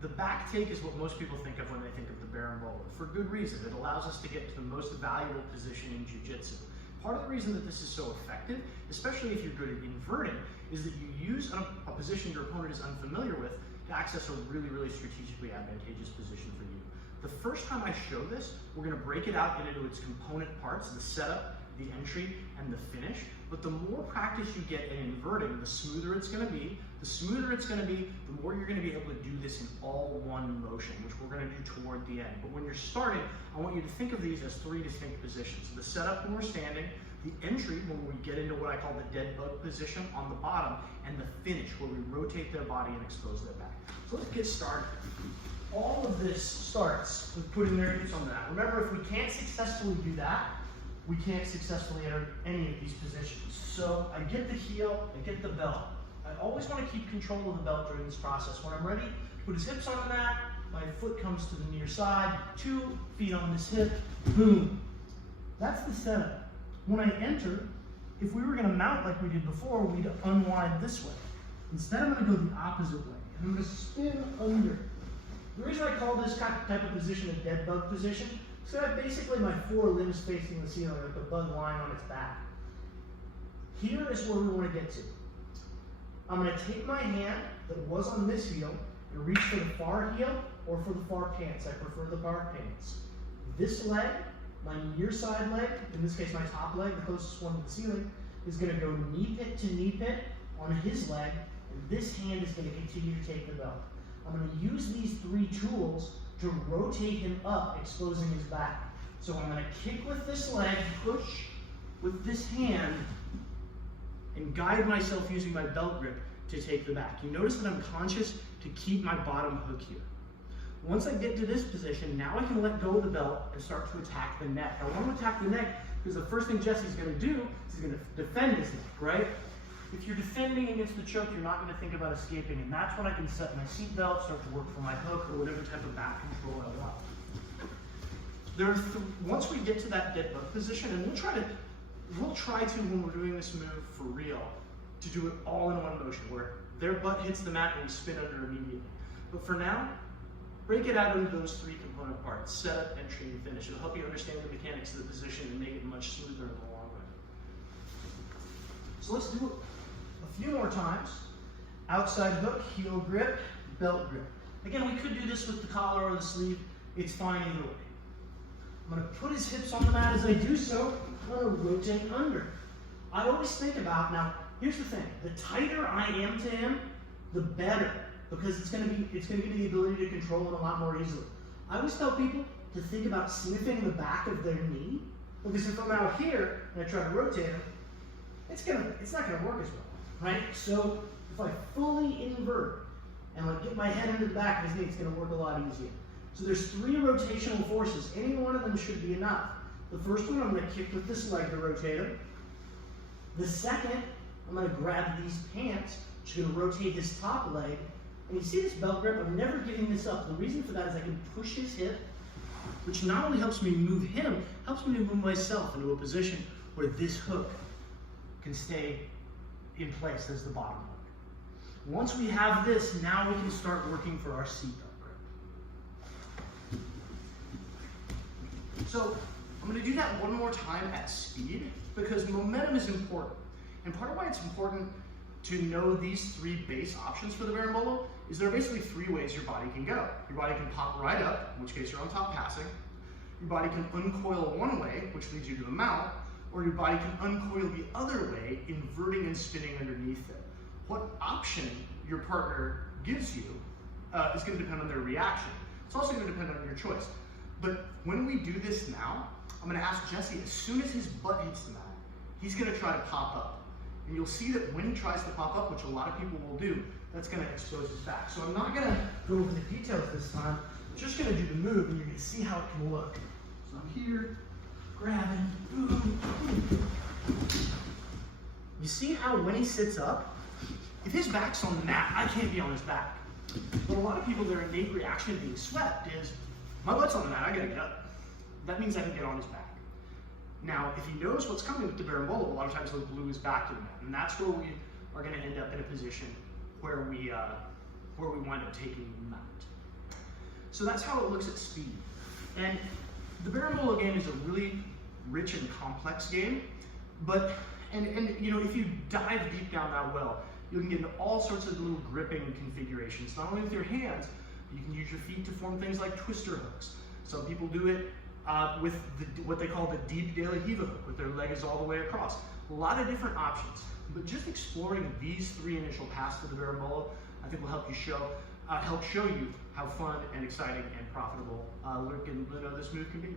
The back take is what most people think of when they think of the Berimbolo, for good reason. It allows us to get to the most valuable position in jiu-jitsu. Part of the reason that this is so effective, especially if you're good at inverting, is that you use a position your opponent is unfamiliar with to access a really, really strategically advantageous position for you. The first time I show this, we're going to break it out into its component parts, the setup, the entry, and the finish. But the more practice you get in inverting, the smoother it's going to be. The smoother it's going to be, the more you're going to be able to do this in all one motion, which we're going to do toward the end. But when you're starting, I want you to think of these as three distinct positions. The setup when we're standing, the entry when we get into what I call the dead bug position on the bottom, and the finish where we rotate their body and expose their back. So let's get started. All of this starts with putting their hips on the mat. Remember, if we can't successfully do that, we can't successfully enter any of these positions. So I get the heel, I get the belt. I always want to keep control of the belt during this process. When I'm ready, put his hips on the mat, my foot comes to the near side, 2 feet on this hip, boom. That's the setup. When I enter, if we were going to mount like we did before, we'd unwind this way. Instead, I'm going to go the opposite way, and I'm going to spin under. The reason I call this type of position a dead bug position is that I have basically my 4 limbs facing the ceiling, like a bug lying on its back. Here is where we want to get to. I'm going to take my hand that was on this heel and reach for the far heel or for the far pants. I prefer the far pants. This leg, my near side leg, in this case my top leg, the closest one to the ceiling, is going to go knee pit to knee pit on his leg, and this hand is going to continue to take the belt. I'm going to use these 3 tools to rotate him up, exposing his back. So I'm going to kick with this leg, push with this hand, and guide myself using my belt grip to take the back. You notice that I'm conscious to keep my bottom hook here. Once I get to this position, now I can let go of the belt and start to attack the neck. I want to attack the neck because the first thing Jesse's going to do is he's going to defend his neck, right? If you're defending against the choke, you're not going to think about escaping, and that's when I can set my seat belt, start to work for my hook, or whatever type of back control I want. Once we get to that dead bug position, and we'll try to, when we're doing this move for real, to do it all in one motion, where their butt hits the mat and we spin under immediately. But for now, break it out into those 3 component parts: setup, entry, and finish. It'll help you understand the mechanics of the position and make it much smoother in the long run. So let's do it a few more times. Outside hook, heel grip, belt grip. Again, we could do this with the collar or the sleeve. It's fine either way. I'm going to put his hips on the mat. As I do so, I'm going to rotate under. I always think about, now, here's the thing. The tighter I am to him, the better, because it's going to give me the ability to control it a lot more easily. I always tell people to think about sniffing the back of their knee, because if I'm out here and I try to rotate him, it's not going to work as well, right? So if I fully invert and like get my head into the back of his knee, it's going to work a lot easier. So there's 3 rotational forces. Any one of them should be enough. The first one, I'm going to kick with this leg to rotate him. The second, I'm going to grab these pants, which is going to rotate his top leg. And you see this belt grip? I'm never giving this up. The reason for that is I can push his hip, which not only helps me move him, helps me to move myself into a position where this hook can stay in place as the bottom hook. Once we have this, now we can start working for our seatbelt grip. So I'm going to do that one more time at speed because momentum is important. And part of why it's important to know these 3 base options for the Berimbolo is there are basically 3 ways your body can go. Your body can pop right up, in which case you're on top passing. Your body can uncoil one way, which leads you to the mount, or your body can uncoil the other way, inverting and spinning underneath it. What option your partner gives you is going to depend on their reaction. It's also going to depend on your choice. But when we do this now, I'm going to ask Jesse, as soon as his butt hits the mat, he's going to try to pop up. And you'll see that when he tries to pop up, which a lot of people will do, that's going to expose his back. So I'm not going to go over the details this time. I'm just going to do the move, and you're going to see how it can look. So I'm here, grabbing, boom, boom. You see how when he sits up, if his back's on the mat, I can't be on his back. But a lot of people, their innate reaction to being swept is, my butt's on the mat, I gotta get up. That means I can get on his back. Now, if he knows what's coming with the Berimbolo, a lot of times he'll glue his back to the mat. And that's where we are gonna end up in a position where we wind up taking the mount. So that's how it looks at speed. And the Berimbolo game is a really rich and complex game, but you know, if you dive deep down that well, you can get into all sorts of little gripping configurations, not only with your hands, you can use your feet to form things like twister hooks. Some people do it with what they call the deep de la Hiva hook, with their leg is all the way across. A lot of different options, but just exploring these 3 initial paths to the Berimbolo, I think will help show you how fun and exciting and profitable this move can be.